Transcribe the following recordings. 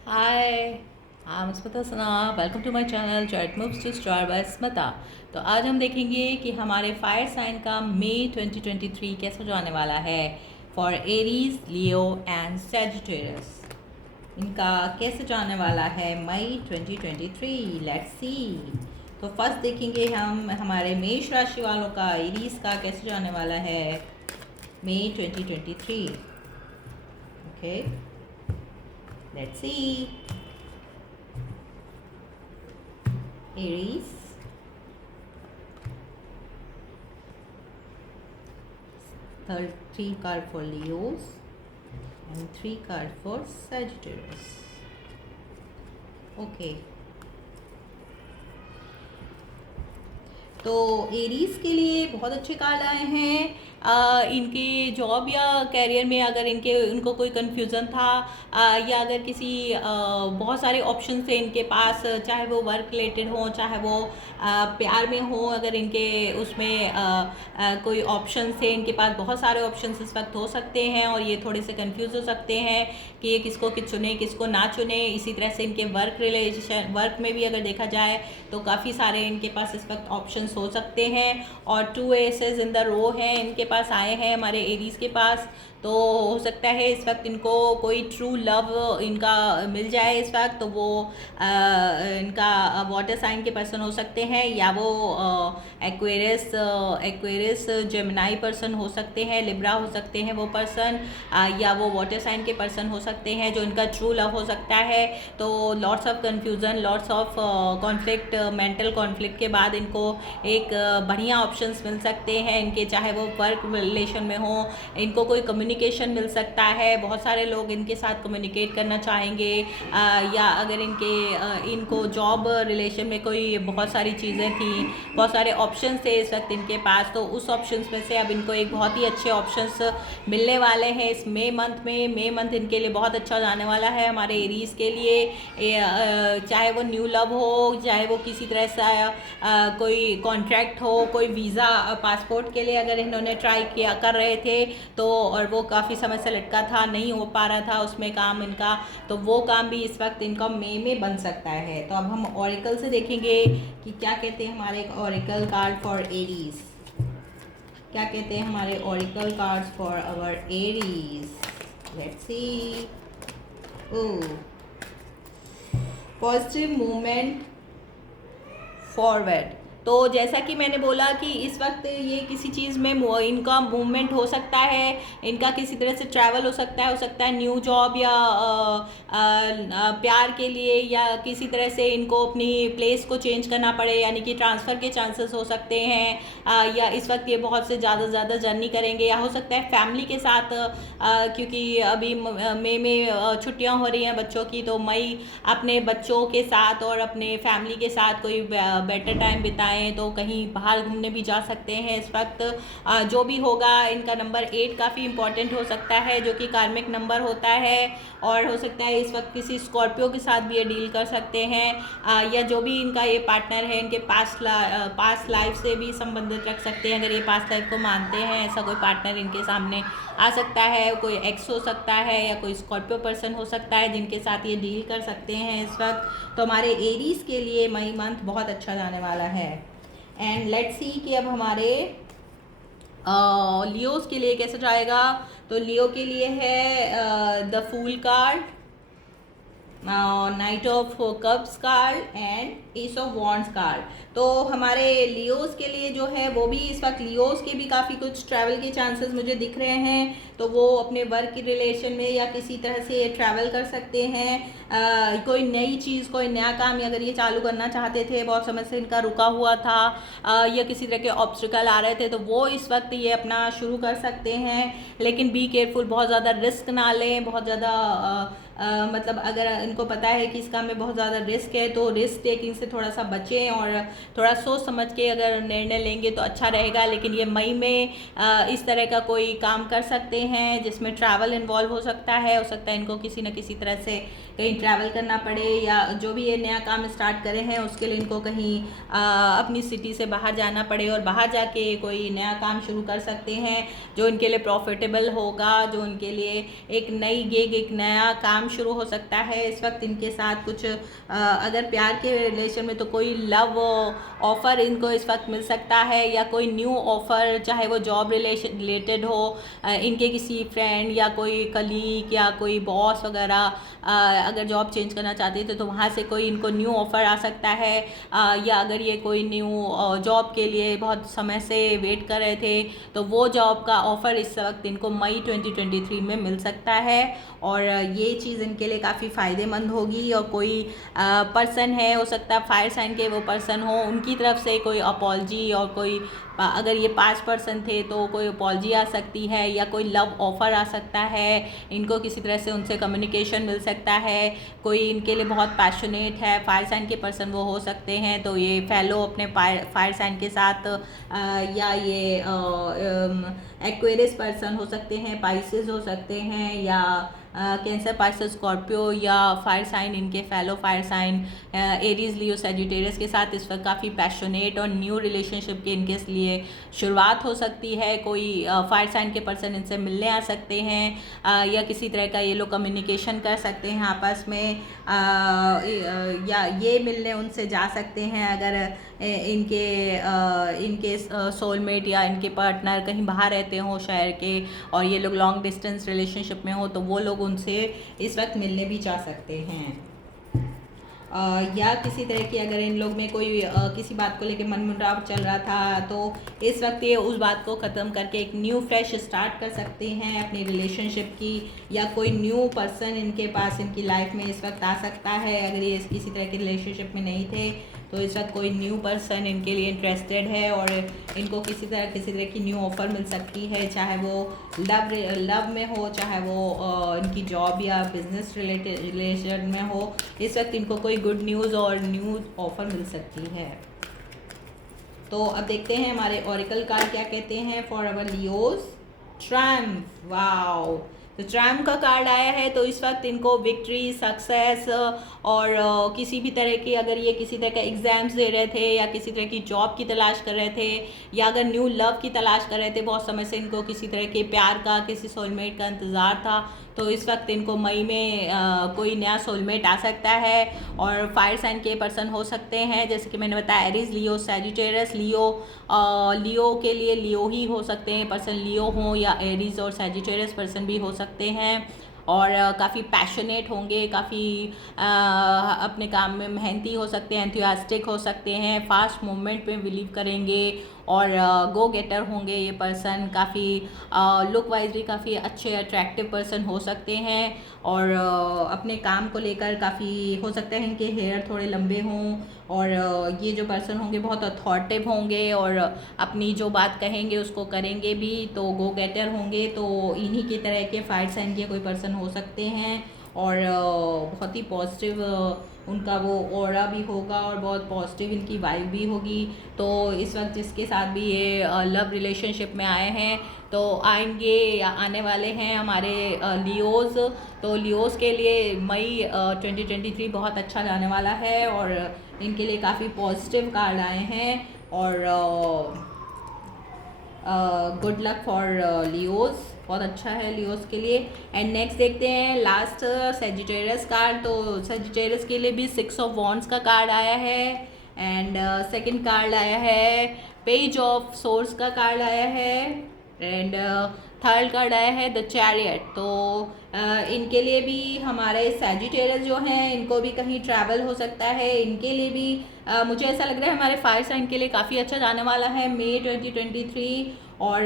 Hi, I'm Smita Sana. Welcome to my channel chat moves to star by Smita. तो आज हम देखेंगे कि हमारे फायर साइन का मई 2023 कैसा जाने वाला है for Aries, Leo and Sagittarius. इनका कैसे जाने वाला है मई 2023। Let's see. तो फर्स्ट देखेंगे हम हमारे मेष राशि वालों का एरीज का कैसे जाने वाला है मई 2023। Okay, let's see. Aries, third three card for Leos and three card for Sagittarius. Okay. तो एरीज के लिए बहुत अच्छे कार्ड आए हैं। इनके जॉब या कैरियर में अगर उनको कोई कन्फ्यूज़न था, या अगर किसी बहुत सारे ऑप्शन थे इनके पास, चाहे वो वर्क रिलेटेड हो, चाहे वो प्यार में हो, अगर इनके उसमें कोई ऑप्शन थे इनके पास, बहुत सारे ऑप्शन इस वक्त हो सकते हैं और ये थोड़े से कंफ्यूज हो सकते हैं कि ये किसको चुने किसको ना चुने। इसी तरह से इनके वर्क में भी अगर देखा जाए तो काफ़ी सारे इनके पास इस वक्त ऑप्शंस हो सकते हैं और 2 एसेस इन द रो हैं इनके पास आए हैं हमारे एरीज के पास। तो हो सकता है इस वक्त इनको कोई ट्रू लव इनका मिल जाए इस वक्त। तो वो इनका वाटर साइन के पर्सन हो सकते हैं, या वो एक्वेरियस जेमिनाई पर्सन हो सकते हैं, लिब्रा हो सकते हैं वो पर्सन, या वो वाटर साइन के पर्सन हो सकते हैं जो इनका ट्रू लव हो सकता है। तो lots of confusion, lots of conflict, mental conflict के बाद इनको एक बढ़िया ऑप्शंस मिल सकते हैं इनके, चाहे वो वर्क रिलेशन में हो, इनको कोई कम्युनिकेशन मिल सकता है। बहुत सारे लोग इनके साथ कम्युनिकेट करना चाहेंगे, या अगर इनको जॉब रिलेशन में कोई बहुत सारी चीज़ें थी, बहुत सारे ऑप्शंस थे इस वक्त इनके पास, तो उस ऑप्शंस में से अब इनको एक बहुत ही अच्छे ऑप्शंस मिलने वाले हैं इस मई मंथ में। मई मंथ इनके लिए बहुत अच्छा जाने वाला है हमारे एरीज के लिए। चाहे वो न्यू लव हो, चाहे वो किसी तरह से कोई कॉन्ट्रैक्ट हो, कोई वीज़ा पासपोर्ट के लिए अगर इन्होंने ट्राई किया कर रहे थे तो, और वो काफ़ी समय से लटका था, नहीं हो पा रहा था उसमें काम इनका, तो वो काम भी इस वक्त इनका मई में बन सकता है। तो अब हम ऑरिकल से देखेंगे कि क्या कहते हैं हमारे ऑरिकल कार्ड फॉर एरीज। क्या कहते हैं हमारे oracle cards for our Aries. Let's see. Oh, positive movement forward. तो जैसा कि मैंने बोला कि इस वक्त ये किसी चीज़ में इनका मूवमेंट हो सकता है, इनका किसी तरह से ट्रैवल हो सकता है न्यू जॉब, या प्यार के लिए, या किसी तरह से इनको अपनी प्लेस को चेंज करना पड़े, यानी कि ट्रांसफ़र के चांसेस हो सकते हैं, या इस वक्त ये बहुत से ज़्यादा जर्नी करेंगे, या हो सकता है फैमिली के साथ, क्योंकि अभी मई में छुट्टियां हो रही हैं बच्चों की, तो मई अपने बच्चों के साथ और अपने फैमिली के साथ कोई बेटर टाइम बिताएं, तो कहीं बाहर घूमने भी जा सकते हैं इस वक्त। जो भी होगा, इनका नंबर 8 काफ़ी इंपॉर्टेंट हो सकता है जो कि कार्मिक नंबर होता है, और हो सकता है इस वक्त किसी स्कॉर्पियो के साथ भी ये डील कर सकते हैं, या जो भी इनका ये पार्टनर है इनके पास्ट लाइफ से भी संबंधित रख सकते हैं। अगर ये पास्ट लाइफ को मानते हैं, ऐसा कोई पार्टनर इनके सामने आ सकता है, कोई एक्स हो सकता है या कोई स्कॉर्पियो पर्सन हो सकता है जिनके साथ ये डील कर सकते हैं इस वक्त। तो हमारे एरीज के लिए मई मंथ बहुत अच्छा जाने वाला है। एंड लेट्स सी कि अब हमारे लियोस के लिए कैसे जाएगा। तो लियो के लिए है the fool card, knight of cups card and ace of wands card. तो हमारे लियोस के लिए जो है वो भी इस वक्त, लियोस के भी काफ़ी कुछ ट्रैवल के चांसेस मुझे दिख रहे हैं। तो वो अपने वर्क की रिलेशन में या किसी तरह से ट्रैवल कर सकते हैं, कोई नई चीज़, कोई नया काम अगर ये चालू करना चाहते थे, बहुत समय से इनका रुका हुआ था, या किसी तरह के ऑब्स्टिकल आ रहे थे, तो वो इस वक्त ये अपना शुरू कर सकते हैं। लेकिन बी केयरफुल, बहुत ज़्यादा रिस्क ना लें, बहुत ज़्यादा मतलब अगर इनको पता है कि इस काम में बहुत ज़्यादा रिस्क है तो रिस्क टेकिंग से थोड़ा सा बचें और थोड़ा सोच समझ के अगर निर्णय लेंगे तो अच्छा रहेगा। लेकिन ये मई में इस तरह का कोई काम कर सकते हैं जिसमें ट्रैवल इन्वॉल्व हो सकता है इनको किसी न किसी तरह से कहीं ट्रैवल करना पड़े, या जो भी ये नया काम स्टार्ट करे हैं उसके लिए इनको कहीं अपनी सिटी से बाहर जाना पड़े और बाहर जाके कोई नया काम शुरू कर सकते हैं जो इनके लिए प्रॉफिटेबल होगा, जो उनके लिए एक नई गिग, एक नया काम शुरू हो सकता है। इस वक्त इनके साथ कुछ अगर प्यार के रिलेशन में तो कोई लव ऑफ़र इनको इस वक्त मिल सकता है, या कोई न्यू ऑफ़र, चाहे वो जॉब रिलेटेड हो, इनके किसी फ्रेंड या कोई कलीग या कोई बॉस वगैरह अगर जॉब चेंज करना चाहते थे तो वहाँ से कोई इनको न्यू ऑफ़र आ सकता है, या अगर ये कोई न्यू जॉब के लिए बहुत समय से वेट कर रहे थे तो वो जॉब का ऑफ़र इस वक्त इनको मई 2023 में मिल सकता है, और ये चीज़ इनके लिए काफ़ी फ़ायदेमंद होगी। और कोई पर्सन है, हो सकता है फायर साइन के वो पर्सन हो, उनकी तरफ से कोई अपॉलजी, और कोई अगर ये 5 पर्सन थे तो कोई अपॉलजी आ सकती है, या कोई लव ऑफ़र आ सकता है, इनको किसी तरह से उनसे कम्युनिकेशन मिल सकता है। कोई इनके लिए बहुत पैशनेट है, फायर साइन के पर्सन वो हो सकते हैं, तो ये फेलो अपने फायर साइन के साथ, या ये एक्वेरियस पर्सन हो सकते हैं, पाइसेस हो सकते हैं, या कैंसर, पाइसेस, स्कॉर्पियो, या फायर साइन इनके फेलो फायर साइन एरीज, लियो, सैजिटेरियस के साथ इस वक्त काफ़ी पैशनेट और न्यू रिलेशनशिप के इनके लिए शुरुआत हो सकती है। कोई फायर साइन के पर्सन इनसे मिलने आ सकते हैं, या किसी तरह का ये लोग कम्युनिकेशन कर सकते हैं आपस में, या ये मिलने उनसे जा सकते हैं अगर इनके सोलमेट या इनके पार्टनर कहीं बाहर रहते हों शहर के, और ये लोग लॉन्ग डिस्टेंस रिलेशनशिप में हो तो वो लोग उनसे इस वक्त मिलने भी जा सकते हैं। या किसी तरह की अगर इन लोग में कोई किसी बात को लेकर मनमुटाव चल रहा था तो इस वक्त ये उस बात को ख़त्म करके एक न्यू फ्रेश स्टार्ट कर सकते हैं अपनी रिलेशनशिप की, या कोई न्यू पर्सन इनके पास इनकी लाइफ में इस वक्त आ सकता है। अगर ये किसी तरह की रिलेशनशिप में नहीं थे तो इस वक्त कोई न्यू पर्सन इनके लिए इंटरेस्टेड है, और इनको किसी तरह की न्यू ऑफ़र मिल सकती है, चाहे वो लव में हो, चाहे वो इनकी जॉब या बिजनेस रिलेशन में हो। इस वक्त इनको कोई गुड न्यूज़ और न्यू ऑफ़र मिल सकती है। तो अब देखते हैं हमारे ओरेकल कार्ड क्या कहते हैं for our Leos. Triumph, wow, तो ट्रायम्फ का कार्ड आया है, तो इस वक्त इनको विक्ट्री, सक्सेस, और किसी भी तरह की, अगर ये किसी तरह का एग्ज़ाम्स दे रहे थे या किसी तरह की जॉब की तलाश कर रहे थे, या अगर न्यू लव की तलाश कर रहे थे, बहुत समय से इनको किसी तरह के प्यार का, किसी सोलमेट का इंतज़ार था, तो इस वक्त इनको मई में कोई नया सोलमेट आ सकता है। और फायर साइन के पर्सन हो सकते हैं, जैसे कि मैंने बताया एरीज, लियो, सैजिटेरियस। लियो के लिए लियो ही हो सकते हैं पर्सन, लियो हों या एरीज और सैजिटेरियस पर्सन भी हो सकते हैं, और काफ़ी पैशनेट होंगे, काफ़ी अपने काम में मेहनती हो सकते हैं, एंथुसियास्टिक हो सकते हैं, फास्ट मूवमेंट पे बिलीव करेंगे, और गो गेटर होंगे ये पर्सन। काफ़ी लुक वाइज भी काफ़ी अच्छे अट्रैक्टिव पर्सन हो सकते हैं, और अपने काम को लेकर काफ़ी हो सकता है इनके हेयर थोड़े लंबे हों, और ये जो पर्सन होंगे बहुत अथॉरिटेटिव होंगे और अपनी जो बात कहेंगे उसको करेंगे भी, तो गो गेटर होंगे। तो इन्हीं की तरह के फायर साइन के कोई पर्सन हो सकते हैं, और बहुत ही पॉजिटिव उनका वो ऑरा भी होगा, और बहुत पॉजिटिव इनकी वाइब भी होगी। तो इस वक्त जिसके साथ भी ये लव रिलेशनशिप में आए हैं तो आएंगे या आने वाले हैं हमारे लियोज़, तो लियोज़ के लिए मई 2023 बहुत अच्छा जाने वाला है, और इनके लिए काफ़ी पॉजिटिव कार्ड आए हैं, और गुड लक फॉर लियोज़, बहुत अच्छा है लियोज़ के लिए। एंड नेक्स्ट देखते हैं लास्ट सैजिटेरियस कार्ड। तो सैजिटेरियस के लिए भी 6 ऑफ वॉन्ड्स का कार्ड आया है, एंड सेकंड कार्ड आया है पेज ऑफ सोर्स का कार्ड आया है, एंड थर्ड कार्ड आया है द चैरियट। तो इनके लिए भी हमारे सैजिटेरियस जो हैं इनको भी कहीं ट्रैवल हो सकता है, इनके लिए भी मुझे ऐसा लग रहा है हमारे फायर साइन के लिए काफ़ी अच्छा जाने वाला है मई 2023। और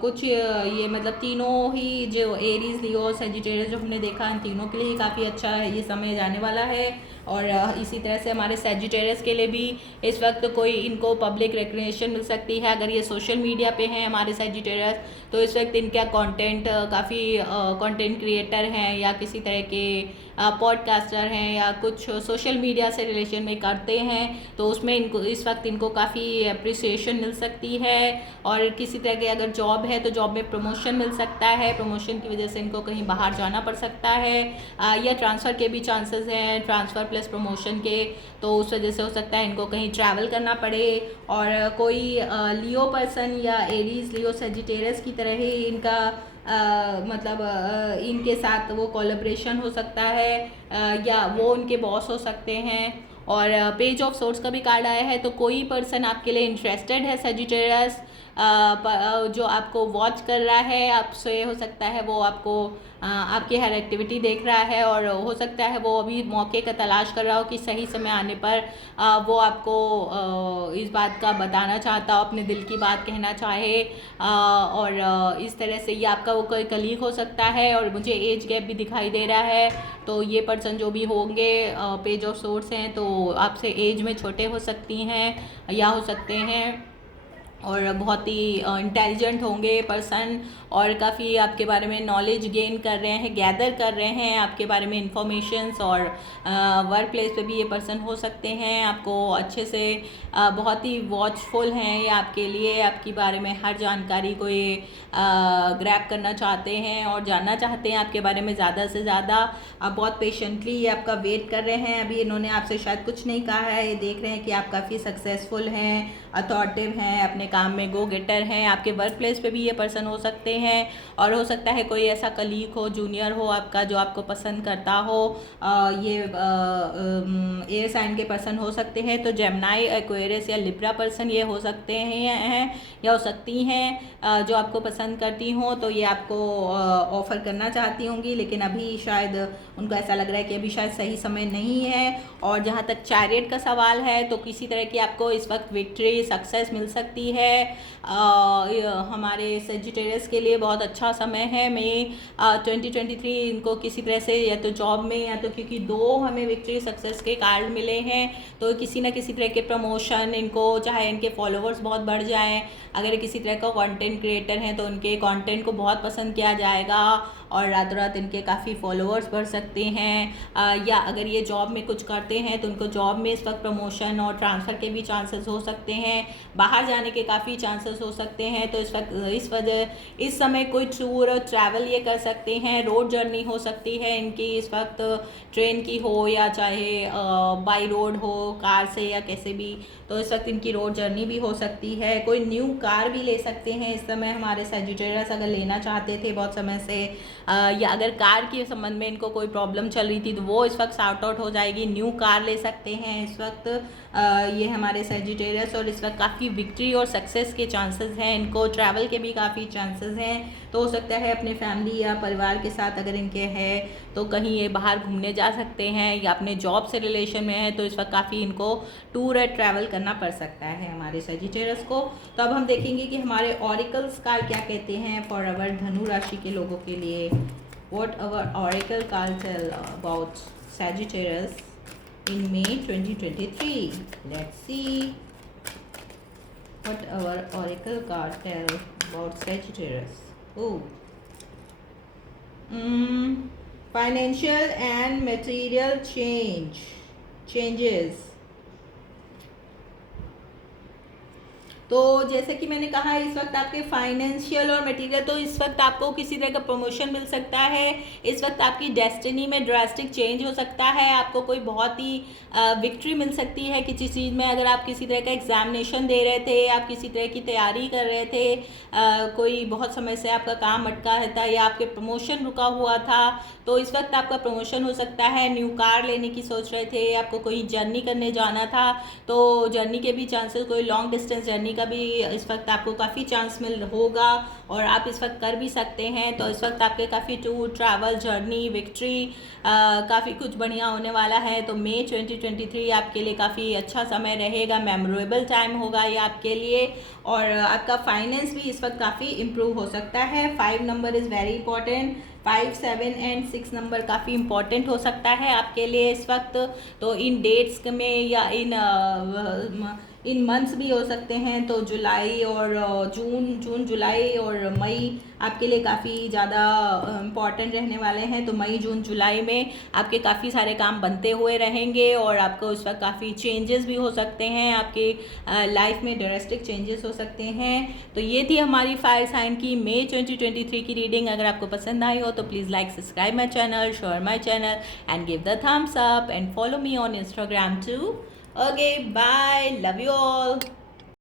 कुछ ये मतलब तीनों ही जो एरीज, लियो, सैजिटेरियस जो हमने देखा इन तीनों के लिए काफ़ी अच्छा है ये समय जाने वाला है। और इसी तरह से हमारे सेजिटेरियस के लिए भी इस वक्त कोई इनको पब्लिक रिकग्निशन मिल सकती है। अगर ये सोशल मीडिया पे हैं हमारे सेजिटेरियस, तो इस वक्त इनका कंटेंट काफ़ी कंटेंट क्रिएटर हैं या किसी तरह के पॉडकास्टर हैं या कुछ सोशल मीडिया से रिलेशन में करते हैं, तो उसमें इनको इस वक्त इनको काफ़ी अप्रिसिएशन मिल सकती है। और किसी तरह के अगर जॉब है तो जॉब में प्रमोशन मिल सकता है, प्रमोशन की वजह से इनको कहीं बाहर जाना पड़ सकता है, या ट्रांसफ़र के भी चांसेस हैं, ट्रांसफ़र प्लस प्रमोशन के, तो उस वजह से हो सकता है इनको कहीं ट्रैवल करना पड़े। और कोई लियो पर्सन या एरीज लियो सेजिटेरियस की तरह ही इनका मतलब इनके साथ वो कोलैबोरेशन हो सकता है, या वो उनके बॉस हो सकते हैं। और पेज ऑफ सोर्स का भी कार्ड आया है, तो कोई पर्सन आपके लिए इंटरेस्टेड है सेजिटेरियस, जो आपको वॉच कर रहा है आपसे, हो सकता है वो आपको आपकी हर एक्टिविटी देख रहा है, और हो सकता है वो अभी मौके का तलाश कर रहा हो कि सही समय आने पर वो आपको इस बात का बताना चाहता हो, अपने दिल की बात कहना चाहे। और इस तरह से ये आपका वो कोई कलीग हो सकता है। और मुझे एज गैप भी दिखाई दे रहा है, तो ये पर्सन जो भी होंगे पेज ऑफ सोर्स हैं, तो आपसे एज में छोटे हो सकती हैं या हो सकते हैं, और बहुत ही इंटेलिजेंट होंगे पर्सन, और काफ़ी आपके बारे में नॉलेज गेन कर रहे हैं, गैदर कर रहे हैं आपके बारे में इंफॉर्मेशंस। और वर्क प्लेस पे भी ये पर्सन हो सकते हैं, आपको अच्छे से बहुत ही वॉचफुल हैं, ये आपके लिए आपके बारे में हर जानकारी को ये ग्रैब करना चाहते हैं और जानना चाहते हैं आपके बारे में ज़्यादा से ज़्यादा। आप बहुत पेशेंटली ये आपका वेट कर रहे हैं। अभी इन्होंने आपसे शायद कुछ नहीं कहा है, ये देख रहे हैं कि आप काफ़ी सक्सेसफुल हैं, अथॉरिटिव हैं, अपने काम में गो गेटर हैं। आपके वर्क प्लेस पे भी ये पर्सन हो सकते हैं, और हो सकता है कोई ऐसा कलीग हो, जूनियर हो आपका, जो आपको पसंद करता हो। ये एयर साइन के पर्सन हो सकते हैं, तो जेमिनी, एक्वेरियस या लिब्रा पर्सन ये हो सकते हैं या हो सकती हैं जो आपको पसंद करती हों, तो ये आपको ऑफ़र करना चाहती होंगी, लेकिन अभी शायद उनको ऐसा लग रहा है कि अभी शायद सही समय नहीं है। और जहाँ तक चैरियट का सवाल है, तो किसी तरह की आपको इस वक्त विक्ट्री, सक्सेस मिल सकती है। हमारे सेजिटेरियस के लिए बहुत अच्छा समय है मई 2023। इनको किसी तरह से या तो जॉब में, या तो क्योंकि 2 हमें विक्ट्री सक्सेस के कार्ड मिले हैं, तो किसी न किसी तरह के प्रमोशन इनको, चाहे इनके फॉलोअर्स बहुत बढ़ जाएं, अगर किसी तरह का कंटेंट क्रिएटर हैं तो उनके कंटेंट को बहुत पसंद किया जाएगा और रातों रात इनके काफ़ी फॉलोअर्स बढ़ सकते हैं। या अगर ये जॉब में कुछ करते हैं तो उनको जॉब में इस वक्त प्रमोशन और ट्रांसफ़र के भी चांसेस हो सकते हैं, बाहर जाने के काफ़ी चांसेस हो सकते हैं। तो इस समय कोई टूर और ट्रैवल ये कर सकते हैं, रोड जर्नी हो सकती है इनकी इस वक्त, ट्रेन की हो या चाहे बाई रोड हो, कार से या कैसे भी, तो इस वक्त इनकी रोड जर्नी भी हो सकती है। कोई न्यू कार भी ले सकते हैं इस समय हमारे सेजिटेरियस, अगर लेना चाहते थे बहुत समय से, या अगर कार के संबंध में इनको कोई प्रॉब्लम चल रही थी तो वो इस वक्त सॉर्ट आउट हो जाएगी, न्यू कार ले सकते हैं इस वक्त ये हमारे सेजिटेरियस। और इस वक्त काफ़ी विक्ट्री और सक्सेस के चांसेस हैं, इनको ट्रैवल के भी काफ़ी चांसेस हैं। तो हो सकता है अपने फैमिली या परिवार के साथ अगर इनके है तो कहीं ये बाहर घूमने जा सकते हैं, या अपने जॉब से रिलेशन में है तो इस वक्त काफ़ी इनको टूर और ट्रैवल करना पड़ सकता है हमारे सेजिटेरियस को। तो अब हम देखेंगे कि हमारे ऑरिकल्स कार्ड क्या कहते हैं फॉर अवर धनु राशि के लोगों के लिए। What our oracle card tell about Sagittarius in May 2023. Let's see what our oracle card tell about Sagittarius. Oh, financial and material changes. तो जैसे कि मैंने कहा इस वक्त आपके फाइनेंशियल और मटेरियल, तो इस वक्त आपको किसी तरह का प्रमोशन मिल सकता है, इस वक्त आपकी डेस्टिनी में ड्रास्टिक चेंज हो सकता है, आपको कोई बहुत ही विक्ट्री मिल सकती है किसी चीज़ में। अगर आप किसी तरह का एग्जामिनेशन दे रहे थे, आप किसी तरह की तैयारी कर रहे थे, कोई बहुत समय से आपका काम अटका है था या आपके प्रमोशन रुका हुआ था, तो इस वक्त आपका प्रमोशन हो सकता है। न्यू कार लेने की सोच रहे थे, आपको कोई जर्नी करने जाना था तो जर्नी के भी चांसेस, कोई लॉन्ग डिस्टेंस जर्नी का भी इस वक्त आपको काफ़ी चांस मिल होगा और आप इस वक्त कर भी सकते हैं। तो इस वक्त आपके काफ़ी टूर, ट्रैवल, जर्नी, विक्ट्री, काफ़ी कुछ बढ़िया होने वाला है। तो मई 2023 आपके लिए काफ़ी अच्छा समय रहेगा, मेमोरेबल टाइम होगा ये आपके लिए। और आपका फाइनेंस भी इस वक्त काफ़ी इम्प्रूव हो सकता है। 5 number is very important. 5, 7 and 6 number काफ़ी इम्पॉर्टेंट हो सकता है आपके लिए इस वक्त। तो इन डेट्स में या इन मंथ्स भी हो सकते हैं, तो जुलाई और जून जुलाई और मई आपके लिए काफ़ी ज़्यादा इम्पॉर्टेंट रहने वाले हैं। तो मई जून जुलाई में आपके काफ़ी सारे काम बनते हुए रहेंगे और आपको उस वक्त काफ़ी चेंजेस भी हो सकते हैं, आपके लाइफ में ड्रास्टिक चेंजेस हो सकते हैं। तो ये थी हमारी फायर साइन की मई 2023 की रीडिंग। अगर आपको पसंद आई हो तो please like subscribe my channel, share my channel and give the thumbs up and follow me on Instagram too. Okay, bye. Love you all.